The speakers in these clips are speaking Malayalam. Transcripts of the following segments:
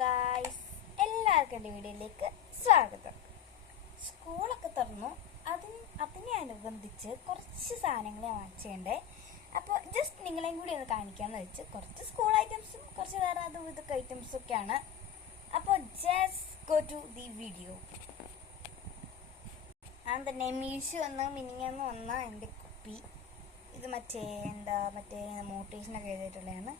ഗായ്സ്, എല്ലാവർക്കും എൻ്റെ വീഡിയോയിലേക്ക് സ്വാഗതം. സ്കൂളൊക്കെ തുറന്നു. അതിനെ അനുബന്ധിച്ച് കുറച്ച് സാധനങ്ങൾ ഞാൻ വാങ്ങിച്ചിട്ടുണ്ട്. അപ്പോൾ ജസ്റ്റ് നിങ്ങളെയും കൂടി ഒന്ന് കാണിക്കാമെന്ന് വെച്ച് കുറച്ച് സ്കൂൾ ഐറ്റംസും കുറച്ച് വേറെ അതും ഇതൊക്കെ ഐറ്റംസൊക്കെയാണ്. അപ്പോൾ just go to the video. ഞാൻ തന്നെ മീഷോ മിനിങ്ങാന്ന് വന്ന എൻ്റെ കുപ്പി. ഇത് മറ്റേ മോട്ടിവേഷനൊക്കെ എഴുതിയിട്ടുള്ളതാണ്.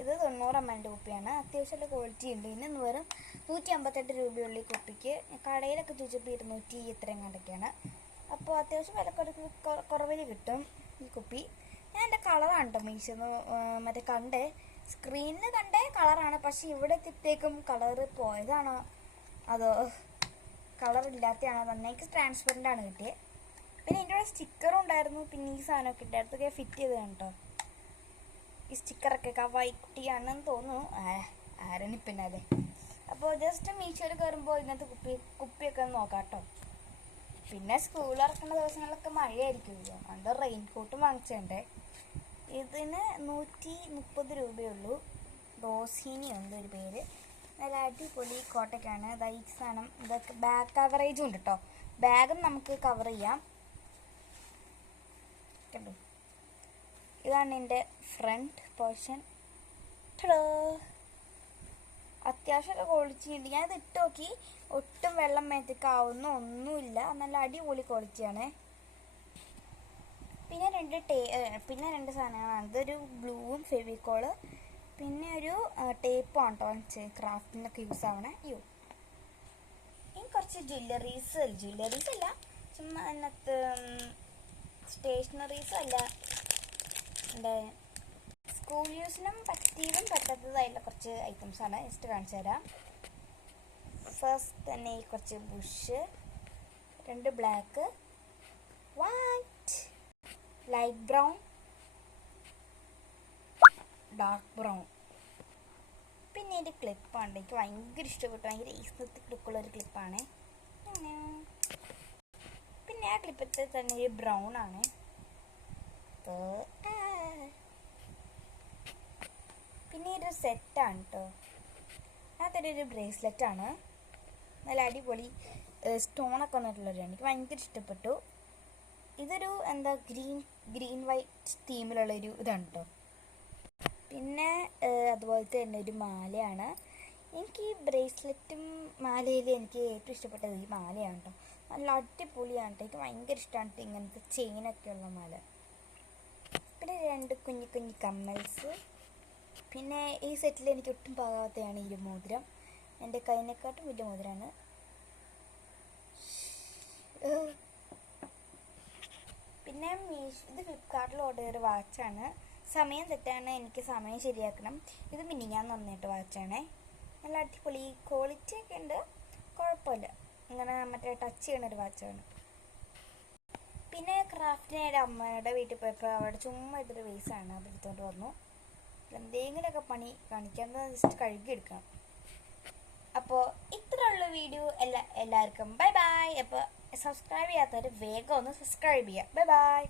ഇത് 90 ml കുപ്പിയാണ്. അത്യാവശ്യം ക്വാളിറ്റി ഉണ്ട്. ഇന്ന് വെറും 158 രൂപയുള്ള ഈ കുപ്പിക്ക് കടയിലൊക്കെ ചോദിച്ചപ്പോൾ 200 ഇത്രയും കണ്ടൊക്കെയാണ്. അപ്പോൾ അത്യാവശ്യം വില കുറവിൽ കിട്ടും ഈ കുപ്പി. ഞാൻ എൻ്റെ കളറാണ് കേട്ടോ മീഷോന്ന് മറ്റേ കണ്ടേ, സ്ക്രീനിൽ കണ്ടേ കളറാണ്. പക്ഷെ ഇവിടെ എത്തിയത്തേക്കും കളറ് പോയതാണോ അതോ കളറില്ലാത്തതാണോ തന്നെ. എനിക്ക് ട്രാൻസ്പെറൻ്റ് ആണ് കിട്ടിയത്. പിന്നെ എൻ്റെ കൂടെ സ്റ്റിക്കറും ഉണ്ടായിരുന്നു. പിന്നെ ഈ സാധനമൊക്കെ ഉണ്ടായിരുന്നു. ഫിറ്റ് ചെയ്തതാണ് കേട്ടോ. ഈ സ്റ്റിക്കറൊക്കെ കവായി കുട്ടിയാണെന്ന് തോന്നുന്നു. ആരാണ് പിന്നെ അതെ. അപ്പോൾ ജസ്റ്റ് മീഷോയിൽ കയറുമ്പോൾ ഇങ്ങനത്തെ കുപ്പിയൊക്കെ ഒന്ന് നോക്കാം കേട്ടോ. പിന്നെ സ്കൂൾ ഇറക്കുന്ന ദിവസങ്ങളിലൊക്കെ മഴയായിരിക്കുമല്ലോ, അതുകൊണ്ട് റെയിൻ കോട്ടും വാങ്ങിച്ചിട്ടുണ്ടേ. ഇതിന് 130 രൂപയുള്ളൂ. റോസീനി ഉണ്ട് ഒരു പേര്. നല്ല അടിപൊളി കോട്ടൊക്കെയാണ്. ഈ സാധനം ഇതൊക്കെ ബാക്ക് കവറേജും ഉണ്ട് കേട്ടോ. ബാഗും നമുക്ക് കവർ ചെയ്യാം കേട്ടോ. ഇതാണ് എൻ്റെ ഫ്രണ്ട് പോർഷൻ. അത്യാവശ്യമൊക്കെ ക്വാളിറ്റി ഉണ്ട്. ഞാനിത് ഇട്ട് നോക്കി, ഒട്ടും വെള്ളം മേത്തേക്കാവുന്ന ഒന്നുമില്ല. നല്ല അടിപൊളി ക്വാളിറ്റിയാണ്. പിന്നെ രണ്ട് സാധനങ്ങളാണ്. ഇതൊരു ബ്ലൂവും ഫെവിക്കോള്, പിന്നെ ഒരു ടേപ്പാണ് കേട്ടോ വാങ്ങിച്ച് ക്രാഫ്റ്റിനൊക്കെ യൂസ് ആവണേ. ഇനി കുറച്ച് ജ്വല്ലറീസ് അല്ല, ചുമ്മാ അതിനകത്ത് സ്റ്റേഷനറീസും അല്ല, എൻ്റെ സ്കൂൾ യൂസിനും പറ്റിയതും പറ്റാത്തതായിട്ടുള്ള കുറച്ച് ഐറ്റംസാണ്. ജസ്റ്റ് കാണിച്ചു തരാം. ഫസ്റ്റ് തന്നെ ഈ കുറച്ച് Bush, 2 black, white, light brown, dark brown. പിന്നെ എൻ്റെ ക്ലിപ്പാണ്. എനിക്ക് ഭയങ്കര ഇഷ്ടപ്പെട്ടു. ഭയങ്കര ഈസ്തറ്റിക് ലുക്കുള്ളൊരു ക്ലിപ്പാണ്. പിന്നെ ആ ക്ലിപ്പത്തെ തന്നെ ഒരു ബ്രൗൺ ആണ്. പിന്നെ ഇതൊരു സെറ്റാണ് കേട്ടോ. അതൊരു ബ്രേസ്ലെറ്റാണ്. നല്ല അടിപൊളി സ്റ്റോണൊക്കെ വന്നിട്ടുള്ളൊരു, എനിക്ക് ഭയങ്കര ഇഷ്ടപ്പെട്ടു. ഇതൊരു ഗ്രീൻ വൈറ്റ് തീമിലുള്ളൊരു ഇതാണ് കേട്ടോ. പിന്നെ അതുപോലത്തെ തന്നെ ഒരു മാലയാണ്. എനിക്ക് ഈ ബ്രേസ്ലെറ്റും മാലയിൽ എനിക്ക് ഏറ്റവും ഇഷ്ടപ്പെട്ടത് ഈ മാലയാണ് കേട്ടോ. നല്ല അടിപൊളിയാണ് കേട്ടോ. എനിക്ക് ഭയങ്കര ഇഷ്ടമാണ് കേട്ടോ ഇങ്ങനത്തെ ചെയിനൊക്കെ ഉള്ള മാല. പിന്നെ 2 കുഞ്ഞു കമ്മൽസ്. പിന്നെ ഈ സെറ്റിൽ എനിക്ക് ഒട്ടും പാകാത്തതാണ് ഈ മോതിരം. എൻ്റെ കൈനെക്കാട്ടും വലിയ മോതിരമാണ്. പിന്നെ ഇത് ഫ്ലിപ്കാർട്ടിൽ ഓർഡർ ചെയ്തൊരു വാച്ചാണ്. സമയം തെറ്റാണ്, എനിക്ക് സമയം ശരിയാക്കണം. ഇത് മിനിങ്ങാന്ന് വന്നിട്ട് വാച്ചാണേ. നല്ല അടിപൊളി ക്വാളിറ്റി ഒക്കെ ഉണ്ട്, കുഴപ്പമില്ല. ഇങ്ങനെ മറ്റേ ടച്ച് ചെയ്യണൊരു വാച്ചാണ്. പിന്നെ ക്രാഫ്റ്റിനായിട്ട് അമ്മയുടെ വീട്ടിൽ പോയപ്പോൾ അവിടെ ചുമ്മാ ഇതൊരു വേസാണ്, അത് എടുത്തുകൊണ്ട് വന്നു. എന്തെങ്കിലുമൊക്കെ പണി കാണിക്കാമെന്ന് ജസ്റ്റ് കഴുകിയെടുക്കാം. അപ്പോൾ ഇത്രയുള്ള വീഡിയോ എല്ലാവർക്കും ബൈ ബൈ. അപ്പോൾ സബ്സ്ക്രൈബ് ചെയ്യാത്തവർ വേഗം ഒന്ന് സബ്സ്ക്രൈബ് ചെയ്യുക. Bye bye.